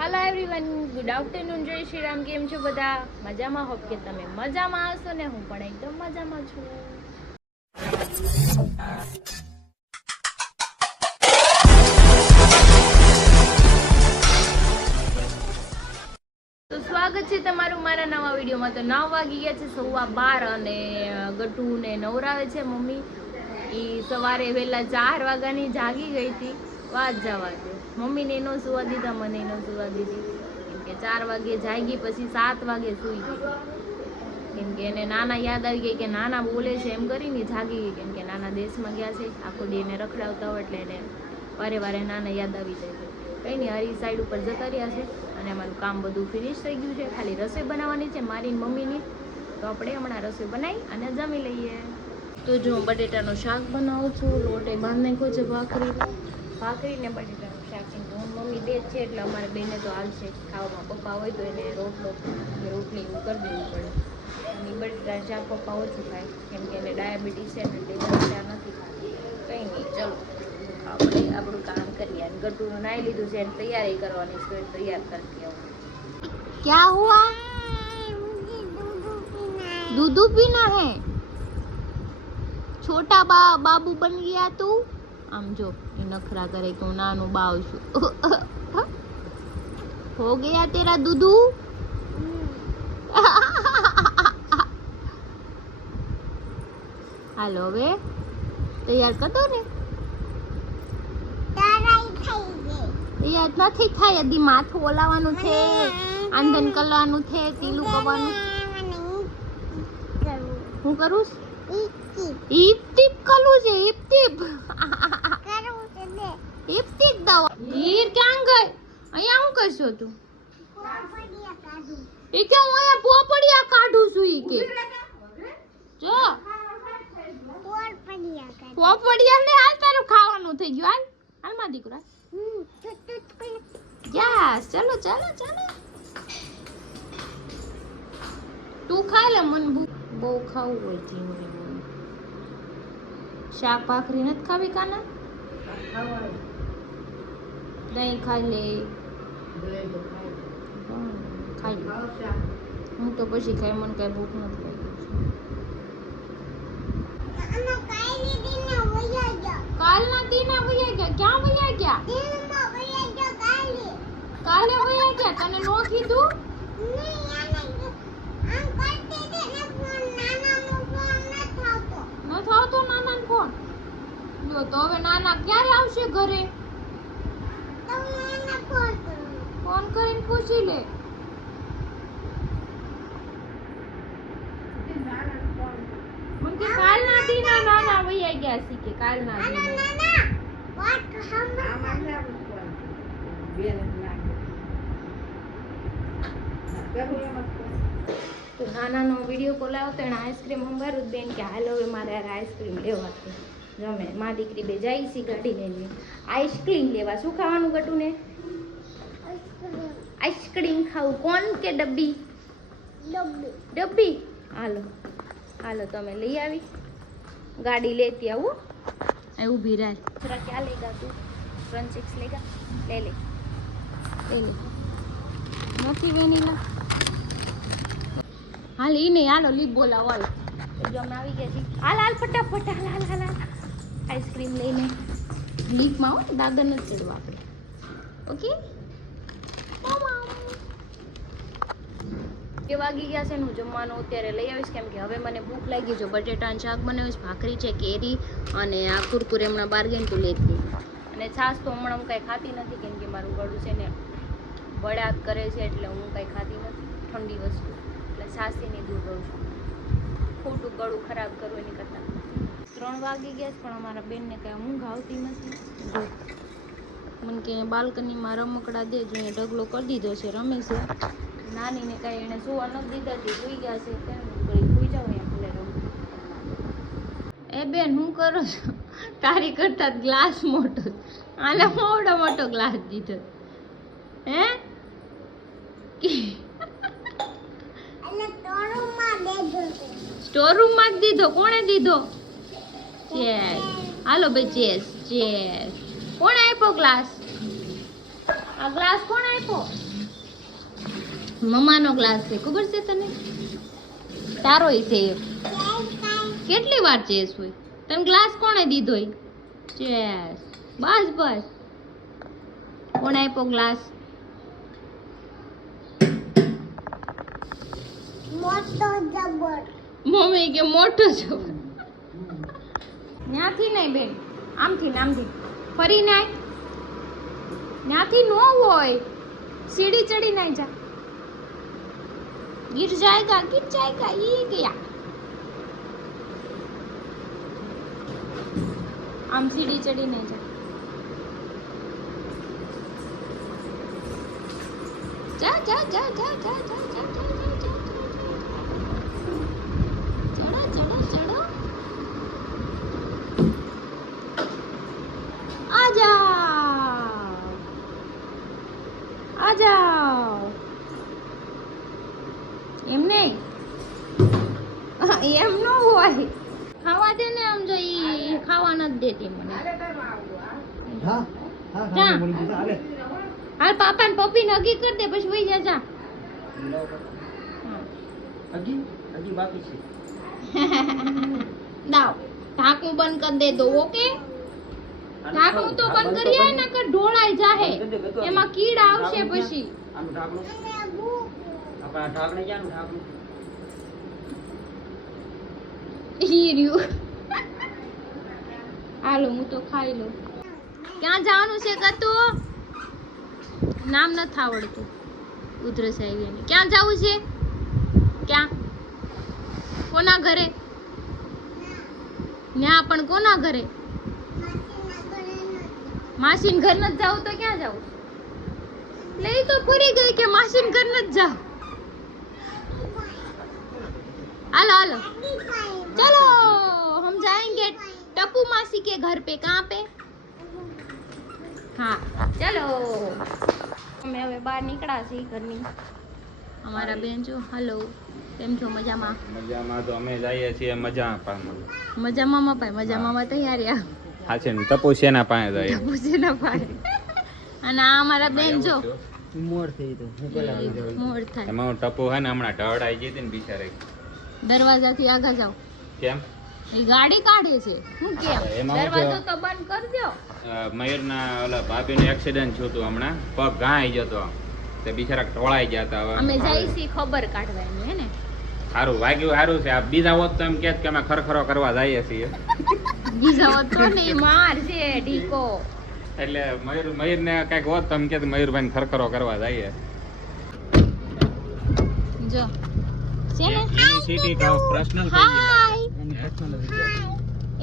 Hello everyone, good afternoon, જય શ્રી રામ. કેમ છો બધા? મજામાં? હોપ કે તમે મજામાં હશો ને. હું પણ એકદમ મજામાં છું. તો સ્વાગત છે તમારું મારા નવા વિડીયોમાં. તો 9 વાગી ગયા છે, 12:15, અને ગટુને નવરાવે છે મમ્મી. એ સવારે વહેલા 4 વાગ્યાની જાગી ગઈ હતી. વાત જવા દો, મમ્મીને એનો સુવા દીધા, મને એનો સુવા દીધી. કેમ કે 4 વાગે જાગી, પછી 7 વાગે સુઈ ગઈ. કેમ કે એને નાના યાદ આવી ગઈ કે નાના બોલે છે એમ કરીને જાગી ગઈ. કેમ કે નાના દેશમાં ગયા છે, આખો દી એને રખડાવતા હોય એટલે એને વારે વારે નાના યાદ આવી જાય છે. કંઈ નહીં, હરી સાઈડ ઉપર જતા રહ્યા છે અને અમારું કામ બધું ફિનિશ થઈ ગયું છે. ખાલી રસોઈ બનાવવાની છે મારી મમ્મીની. તો આપણે હમણાં રસોઈ બનાવી અને જમી લઈએ. તો જો હું બટેટાનું શાક બનાવું છું. લોટે બાંધી નાખ્યો છે, ભાખરી ને બટેટાનું શાક. કેમ કે હું મમ્મી દે જ છે એટલે અમારે બેને તો હાલશે ખાવામાં. પપ્પા હોય તો એને રોટલી એવું કરી દેવું પડે. અને બટેટાનું શાક પપ્પા ઓછું ખાય, કેમ કે એને ડાયાબિટીસ છે ને એટલે બટેટા નથી ખાતી. કંઈ નહીં, ચલો આપણે આપણું કામ કરીએ. અને ગટુનું નાઈ લીધું છે અને તૈયારી કરવાની છે, તૈયાર કરતી આવું. क्या हुआ? दूध पीना है? छोटा बाबू बन गया તું? આમ જો એ નખરા કરે કે હું નાનું બાવ છું. હો ગયા તેરા દૂધુ? હાલો હવે તૈયાર કર દો ને. તૈયાર નથી થાય, હજી માથું ઓલાવાનું છે, આંધન કરવાનું છે, તીલું કરવાનું. હું કરું? ઈપ ટીપ કરું છે, ઈપ ટીપ. ઈપ ટીપ દવા. હીર ક્યાં ગઈ? અહીંયા હું કરશો તું? એ કે હું અહીંયા પોપડિયા કાઢું છું. ઈ કે જો પોપડિયા ને હાલ તારું ખાવાનું થઈ ગયું. હાલ હાલ માં દીકરા. યસ, ચલો ચલો ચલો. તું ખા લે, મને બહુ ખાવું હોય ધીમે. શાક ભાખરી નથી ખાવી કાના? દહીં ખાઈ લે. ખાઈ લે. હું તો પછી ખાઈ, મને કઈ ભૂખ નથી લાગી. કાલના દીના વયા ગયા? ક્યાં વયા ગયા? કાલે વયા ગયા, તને નો કીધું? નથી આવતો નાના ફોન. જો તો હવે નાના ક્યારે આવશે ઘરે? ફોન કરીને પૂછી લે. મને કાલના દીના નાના વયા ગયા છે કે કાલના દીના. તો નાનાનો વિડીયો કોલ આવ્યો તો એને આઈસ્ક્રીમ અંબારું બેન કે હાલ હવે મારે આઈસ્ક્રીમ લેવા છે. જમે મા દીકરી બે જાય છે ગાડી લઈને આઈસ્ક્રીમ લેવા. શું ખાવાનું ગટુને? આઈસ્ક્રીમ ખાવું. કોણ કે ડબ્બી? ડબ્બી. હાલો હાલો તમે લઈ આવી. ગાડી લેતી આવું. અહીં ઊભી રાહ. થોડા ક્યાં લેગા તું? 1 લેગા? લે લે નથી વેનીલા. હાલ ઈ નહીં, હાલો લીપ બોલાવો. હાલ જો અમે આવી ગયા છીએ. હાલ હાલ ફટાફટ હાલ હાલ હાલ હાલ આઈસ્ક્રીમ લઈને. લીપમાં હો, દાદા નથી ચડવા આપણે. ઓકે કે વાગી ગયા છે. હું જમવાનું અત્યારે લઈ આવીશ, કેમ કે હવે મને ભૂખ લાગી. જો બટેટાનું શાક બનાવીશ, ભાખરી છે, કેરી અને આ કુરકુરે હમણાં બાર ગઈ તો લેતી. અને છાશ તો હમણાં હું કાંઈ ખાતી નથી, કેમ કે મારું ગળું છે ને બળાત કરે છે એટલે હું કાંઈ ખાતી નથી ઠંડી વસ્તુ. એટલે છાશથી દૂર રહું છું. ખોટું ગળું ખરાબ કરવું એની કરતાં. 3 વાગી ગયા પણ અમારા બેનને કાંઈ ઊંઘ આવતી નથી. જો મને કે બાલ્કનીમાં રમકડા દે. જો એ ઢગલો કરી દીધો છે, રમે છે. નાનીને કાંઈ એને સુવા નથી દીધા, તે સુઈ ગયા છે. સુઈ જાવ અહીંયા ભલે રમ. એ બેન હું કરો છો? તારી કરતા ગ્લાસ મોટો, આને મોટો મોટો ગ્લાસ દીધો. હે સ્ટોર રૂમ માં દીધો? કોણે દીધો? ચેસ. હાલો ભાઈ ચેસ. કોણે આપ્યો ગ્લાસ? આ ગ્લાસ કોણે આપ્યો? મમ્માનો ગ્લાસ છે, ખબર છે તને? તારોય છે. કેટલી વાર ચેસ હોય? તને ગ્લાસ કોણે દીધો? ચેસ. બસ બસ. કોણે આપ્યો ગ્લાસ? મોટો જબર. મમ્મી કે મોટો જબર. ન્યાથી નહીં બેન, આમથી નામથી ફરીને આય. ન્યાથી નો હોય, સીડી ચડી નાઈ જા. गिर जाएगा ये गया. आम सीढ़ी चढ़ी नहीं जा जा जा जा जा जा जा जा जा चढ़ो चढ़ो चढ़ो आ जाओ आ जाओ. એમ નહીં, એમ ન હોય. ખાવા દે ને, આમ જો ઈ ખાવા નથી દેતી મને. હાલ પાપા ને પપ્પી ને હગી કરી દે, પછી વહી જા. હજી બાકી છે. દાવ ઢાંકણું બંધ કરી દે દો. ઓકે, ઢાંકણું તો બંધ કરી આય, નકર ઢોળાઈ જાહે, એમાં કીડ આવશે પછી. આનું ઢાંકણું આપણા ઢાંકણે ક્યાંનું ઢાંકણું? ઈ રહ્યું. હાલો હું તો ખાઈ લઉં. ક્યાં જવાનું છે કતો? નામ નથી આવડતું. ઉધરસ આવી એની. ક્યાં જવું છે? ક્યાં? કોના ઘરે? ન્યા પણ કોના ઘરે? માસીન ઘર નથી જાવું તો ક્યાં જાવું? લઈ તો પૂરી ગઈ કે માસીન ઘર નથી જાવ. हेलो हेलो चलो हम जाएंगे टप्पू मासी के घर पे. कहाँ पे? हाँ चलो. અમે હવે બહાર નીકળ્યા છીએ ઘરની. અમારા બેન જો હલો કેમ છો? મજામાં? મજામાં તો અમે જઈએ છીએ મજામાં. મજામાં તૈયારી હા છે ને ટપુ સેના પાસે જાય. અને આ અમારા બેન જો મોડ થઈ તો હું પેલા મોડ થાય. એમાં ટપુ હે ને હમણાં ઢળાઈ ગઈ હતી ને બિચારી. દરવાજાથી આગળ જાઓ. કેમ? એ ગાડી કાઢે છે. હું કેમ? એમાં હું દરવાજો છે? તો બંધ કરી દો. મયુરના ઓલા ભાભીનું એક્સિડન્ટ થયું હતું હમણાં, પગ ઘાઈ જતો તે બિચારા ટોળાઈ ગયા હતા. હવે અમે જઈ છીએ ખબર કાઢવાની હે ને. સારું વાગ્યું, સારું છે. આ બીજા હોત તો એમ કે અમે ખરખરો કરવા જઈએ છીએ. બીજા હોત તો ને માર છે ઢીકો. એટલે મયુરને કઈક હોત તો એમ કે મયુરભાઈ ખરખરો કરવા જઈએ. જો છે ને એની સીટી પર્સનલ થઈ હાય ગઈ.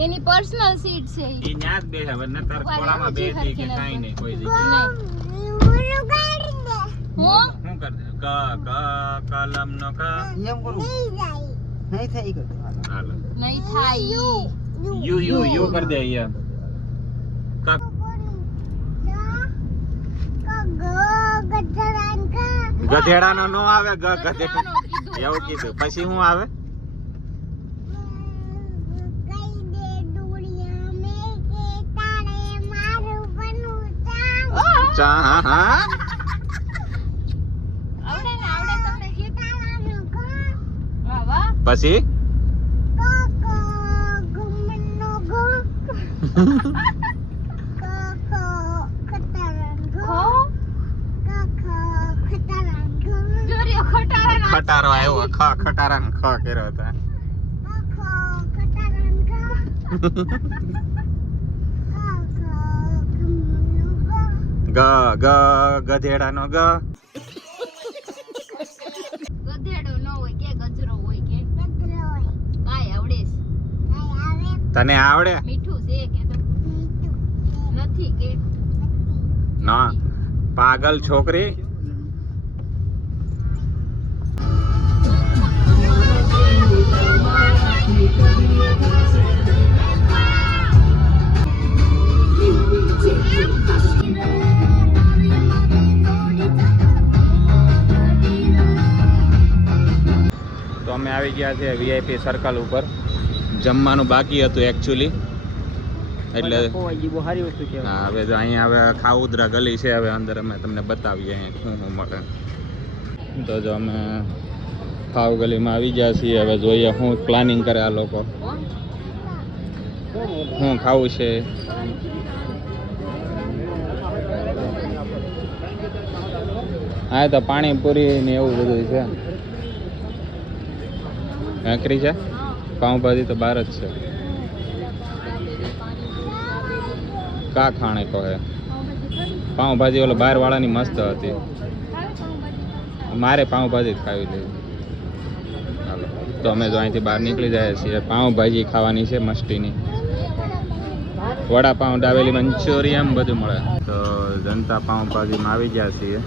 એની પર્સનલ સીટ છે ઈ ન્યા જ બેસે, હવે નતર ખોળામાં બેસી કે કાંઈ નહીં કોઈ જગ્યાએ. નહીં હું શું કર ક ક કલમ નો ક એમ કરું નહીં થાય ઈ કરતો. હાલો નહીં થાય. યુ કર દે ય ક ગધેડાનો નો આવે, ગધેડા એવું કીધું. પછી શું આવે? ચા. હા હા આવડે ને આવડે તમને વાહ વાહ. પછી ખો જોરિયો ખટારા ખટારો આવ્યો. ખટારા ને ખ કર્યો હતો. ગ ગ ગધેડાનો ગ. ગધેડો ન હોય કે ગજરો હોય કે કાય આવડે છે. તને આવડે? મીઠું છે કે તો નથી કે ના પાગલ છોકરી. તો અમે આવી ગયા છે વીઆઈપી સર્કલ ઉપર. જમવાનું બાકી હતું એકચ્યુઅલી, એટલે બહુ સારી વસ્તુ છે. હા હવે જો અહીંયા હવે ખાઉદરા ગલી છે. હવે અંદર અમે તમને બતાવીએ અહીંયા શું શું મળે. તો જો અમે ખાવ ગલીમાં આવી ગયા છીએ. હવે જોઈએ શું પ્લાનિંગ કરે આ લોકો, શું ખાવું છે. હા તો પાણીપુરી ને એવું બધું છે. ભાખરી છે, પાઉંભાજી તો બહાર જ છે. કા ખાણે કહે પાઉંભાજી ઓલો બહાર વાળાની મસ્ત હતી. મારે પાઉંભાજી જ ખાવી લેવી. હાલો તો અમે જો અહીંથી બહાર નીકળી જાય છીએ. પાઉંભાજી ખાવાની છે મસ્તીની. વડાપાઉં, દાબેલી, મંચુરિયન બધું મળે. તો જનતા પાઉંભાજીમાં આવી ગયા છીએ.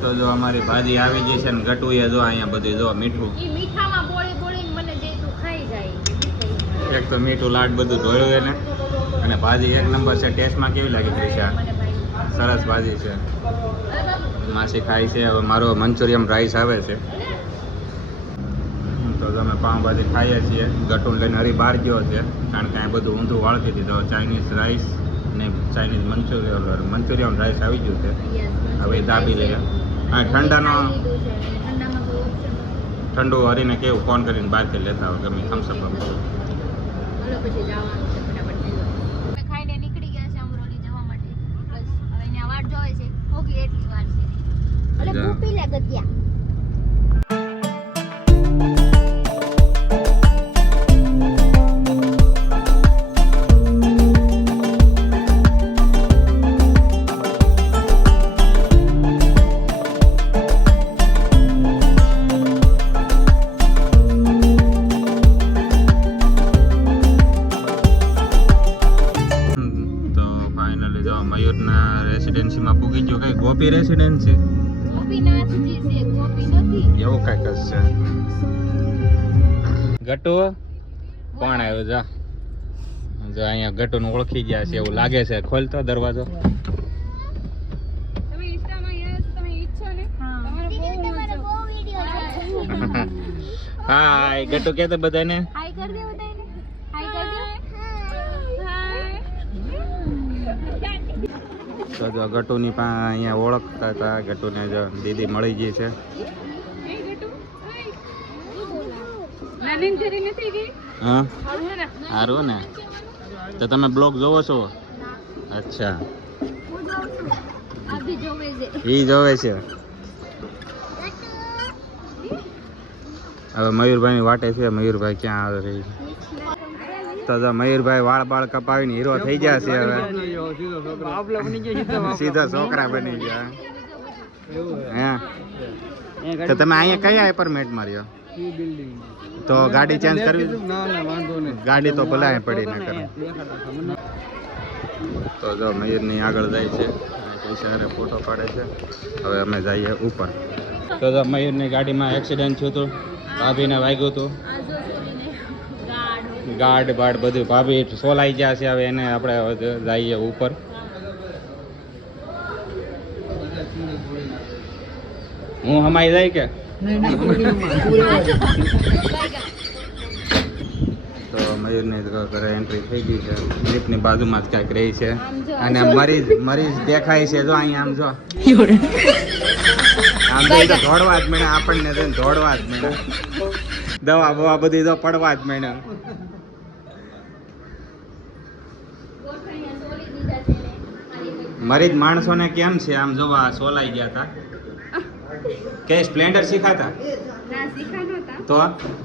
તો જો અમારી ભાજી આવી ગઈ છે ને ગટુએ જો અહીંયા બધું જો મીઠું. ઈ મીઠામાં બોળી બોળીને મને દે તું ખાઈ જાય. એક તો મીઠું લાડ બધું ધોયું એને, અને ભાજી એક નંબર છે. ટેસ્ટમાં કેવી લાગી ત્રિષા? સરસ ભાજી છે. માસી ખાય છે. હવે મારો મંચુરિયન રાઈસ આવે છે. તો અમે પાઉંભાજી ખાઈએ છીએ. ગટુન લઈને હરી બહાર ગયો છે, કારણ કે અહીં બધું ઊંધું વાળતી હતી. તો ચાઇનીઝ રાઈસ ને ચાઇનીઝ મંચુરિયન રાઈસ આવી ગયું છે. હવે દાબી લઈએ. હા ઠંડાનો ઠંડુ હરીને કેવું ફોન કરીને બહારથી લેતા હોય ગમે થમ્સઅપ. ખાઈને નીકળી ગયા છે અમરોલી જવા માટે. બસ હવે અહીંયા વાટ જોવે છે. હોગી એટલી વાર છે. એટલે ભૂપી લે ગત્યા. મયુરના રેસિડેન્સીમાં પૂગી ગયો. કઈ ગોપી રેસિડેન્સી ગોપીનાથજી છે, ગોપી નથી. એવું કઈ છે. ગટુ કોણ આવ્યો? જા જો અહીંયા ગટુને ઓળખી ગયા છે એવું લાગે છે. ખોલતો દરવાજો. તમે ઇન્સ્ટામાં યસ તમે ઈચ્છો ને તમારો બહુ વિડિયો છે. હાય ગટુ કહેતો બધાને હાય કર દે બધાને. હાય કર દે. તો જો ગટુની પાસે અહીંયા ઓળખતા હતા. ગટુને જો દીદી મળી ગઈ છે. હા સારું ને. તો તમે બ્લોગ જોવો છો? અચ્છા ઈ જોવે છે. હવે મયુરભાઈની વાટે છે. મયુરભાઈ ક્યાં આવે રહી? તો મયુરભાઈ વાળ બાળ કપાવીને હીરો થઈ ગયા છે. હવે સીધા છોકરા બની ગયા. હે તો તમે અહીંયા કયા એપાર્ટમેન્ટ માર્યો? તો ગાડી ચેન્જ કરવી? ગાડી તો ભલે પડી ના કરે. તો જો મયુરની આગળ જાય છે, પૈસા ફોટો પાડે છે. હવે અમે જઈએ ઉપર. તો જો મયુરની ગાડીમાં એક્સિડન્ટ થયું હતું. ભાભીને વાગ્યું હતું. ગાર્ડ બાડ બધું ભાભી સોલાઈ ગયા છે. હવે એને આપણે જઈએ ઉપર. હું હમાઈ જાય કે તો મયુરની ઘરે એન્ટ્રી થઈ ગઈ છે. લિફ્ટની બાજુમાં જ ક્યાંક રહી છે. અને મરીઝ દેખાય છે. જો અહીંયા આમ જો આમ તો દોડવા જ મળે આપણને. દોડવા જ મળે. દવા બવા બધી તો પડવા જ મળે. મરીજ માણસોને કેમ છે આમ જોવા સોલાઈ ગયા હતા. કે સ્પ્લેન્ડર શીખાતા ના શીખા નહોતા. તો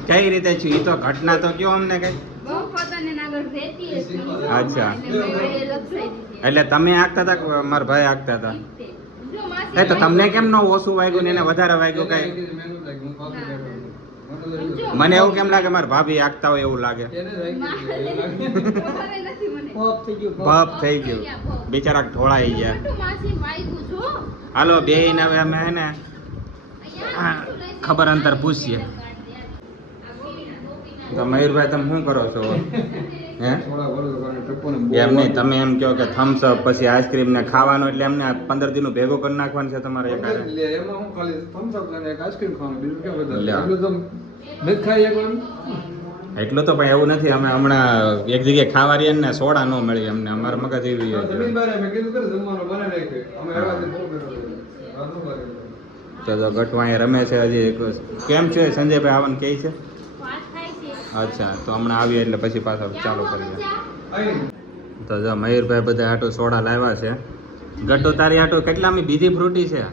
કઈ રીતે છું? એ તો ઘટના તો કયો અમને કઈ. બહુ પોતાને આગળ રહેતી હતી. અચ્છા એટલે મેં લપસાઈ દીધી. એટલે તમે આગતા હતા કે મારા ભાઈ આગતા હતા? જો માસી એ તો તમને કેમ ન ઓછું વાગ્યું ને એને વધારે વાગ્યું? કઈ મને એવું કેમ લાગે મારા ભાભી આગતા હોય એવું લાગે. ભપ થઈ ગયું. બિચારા ઢોળાઈ ગયા. માસી વાગ્યું જો. હાલો બે ને હવે અમે હે ને ખબર અંતર પૂછીએ. તો મયુરભાઈ તમે શું કરો છો? હે એમ નહીં, તમે એમ કહો કે થમ્સ અપ પછી આઈસ્ક્રીમ ને ખાવાનું, એટલે એમને 15 દિનનું ભેગું કરી નાખવાનું છે તમારે? એટલું તો પણ એવું નથી. અમે હમણાં એક જગ્યાએ ખાવા રહીએ ને સોડા ન મળી અમને. અમારા મગજ એવી છે. તો ગટુ અહીંયા રમે છે હજી. કેમ છે સંજયભાઈ? આવવાનું કહે છે. અચ્છા, તો હમણાં આવીએ એટલે પછી પાછા ચાલુ કરીએ. તો જો મયુરભાઈ બધા આટું સોડા લાવ્યા છે. ગટુ તારી આટું કેટલામી બીજી ફ્રૂટી છે?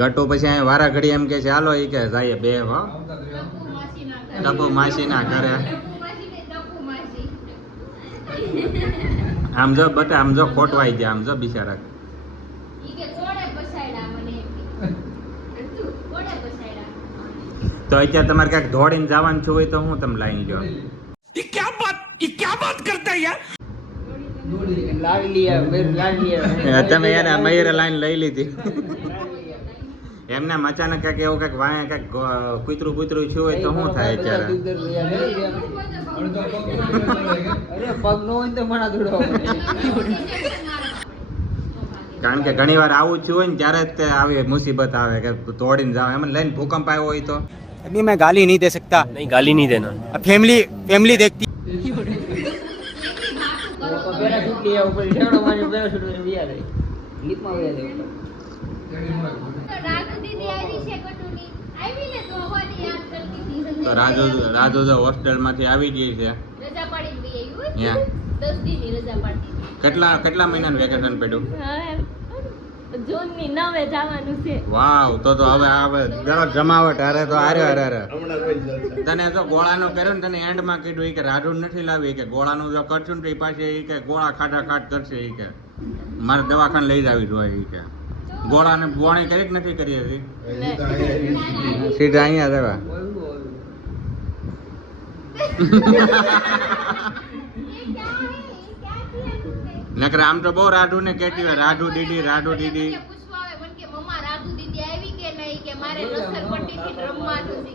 ગટુ પછી અહીંયા વારા ઘડી એમ કે છે હાલો એ કે જાય બે હો ટપુ માસી ના ઘરે. આમ જો બટા આમ જો ખોટવાઈ ગયા. આમ જો બિચારા. તો અત્યારે તમારે ક્યાંક દોડીને જવાનું છું હોય તો હું તમે લાઈન જો. તમે યાર મયુરે લાઈન લઈ લીધી. એમને અચાનક ક્યાંક એવું ક્યાંક વાયા ક્યાંક કૂતરું કૂતરું છું હોય તો શું થાય અત્યારે? કારણ કે ઘણી વાર આવું છું હોય ને ત્યારે જ તે આવી મુસીબત આવે કે તોડીને જાવ. એમ લઈને ભૂકંપ આવ્યો હોય તો अभी मैं गाली नहीं दे सकता. नहीं गाली नहीं देना. फैमिली देखती. તો રાજુ તો હોસ્ટેલ માંથી આવી ગઈ છે. કેટલા મહિનાનું વેકેશન પડ્યું? જૂનની 9 જવાનું છે. વાવ, તો હવે આવે ગણો જમાવટ. અરે તો અરે તને તો ગોળાનો કર્યો ને તને એન્ડમાં કીધું કે રાડુ નથી લાવી કે ગોળાનું જો કરશું ને તો પાછી એ કે ગોળા ખાટ કરશે એ કે મારે દવાખાને લઈ જાવી જોઈએ એ કે ગોળાને બોણી કરી જ નથી કરી હતી. સીધા અહીંયા જવા. નકર આમ તો બહુ રાડુ ને કેતી હોય રાડુ દીદી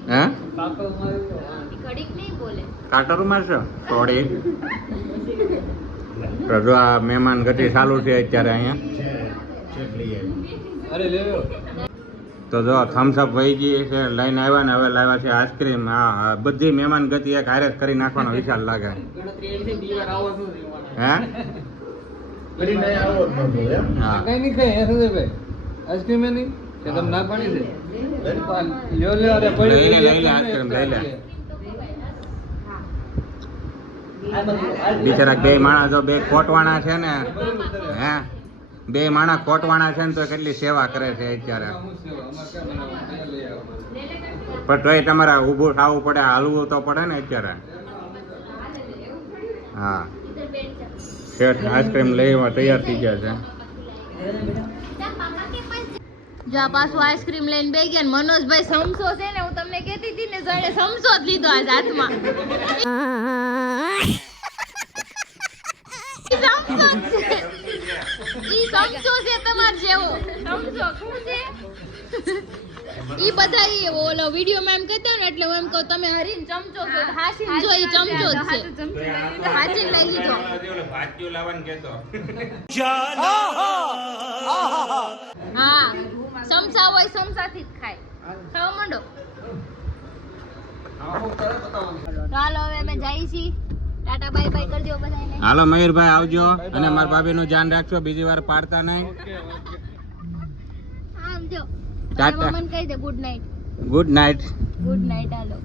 હે કાટરું મારશો થોડી. તો જો આ મહેમાન ગતિ ચાલુ છે અત્યારે અહીંયા. તો જો થમ્સઅપ વહી ગઈ છે લઈને આવ્યા ને હવે લાવ્યા છે આઈસ્ક્રીમ. હા, બધી મહેમાન ગતિ એક હારે કરી નાખવાનો વિચાર લાગે. હે आइसक्रीम में नहीं तुम ना पानी से બિચારા બે માણસ જો બે ખોટવાણા છે ને હે બે માણસ ખોટવાણા છે ને તો કેટલી સેવા કરે છે અત્યારે. પણ તોય તમારે ઊભું થવું પડે, હાલવું તો પડે ને અત્યારે. હા, શેઠ આઈસ્ક્રીમ લેવા તૈયાર થઈ ગયા છે. જો આ પાછું આઈસ્ક્રીમ લઈને બે ગયા. મનોજભાઈ સમસો છે ને, હું તમને કહેતી હતી ને, જોડે સમસો જ લીધો આજ હાથમાં. ઈ સમસો છે તમાર જેવો સમસો. શું છે ઈ બધા ઈ ઓલો વિડિયોમાં એમ કહેતા ને એટલે હું એમ કહું તમે હરીને ચમચો છો, હાસીને જો ઈ ચમચો જ છે. હાચીને લઈ લીધો. ભાજીઓ લાવવાનું કહેતો. હા, સમસા હોય સમસાથી જ ખાય. ખાવા માંડો. ચાલો હવે અમે જઈએ છીએ. ટાટા બાય બાય કરજો બધાને. હાલો મયુરભાઈ આવજો અને મારા ભાભીનું ધ્યાન રાખજો, બીજી વાર પાડતા નહીં. આમ જો ટાટા. મને કહી દે good night. Good night. Good night. હાલો.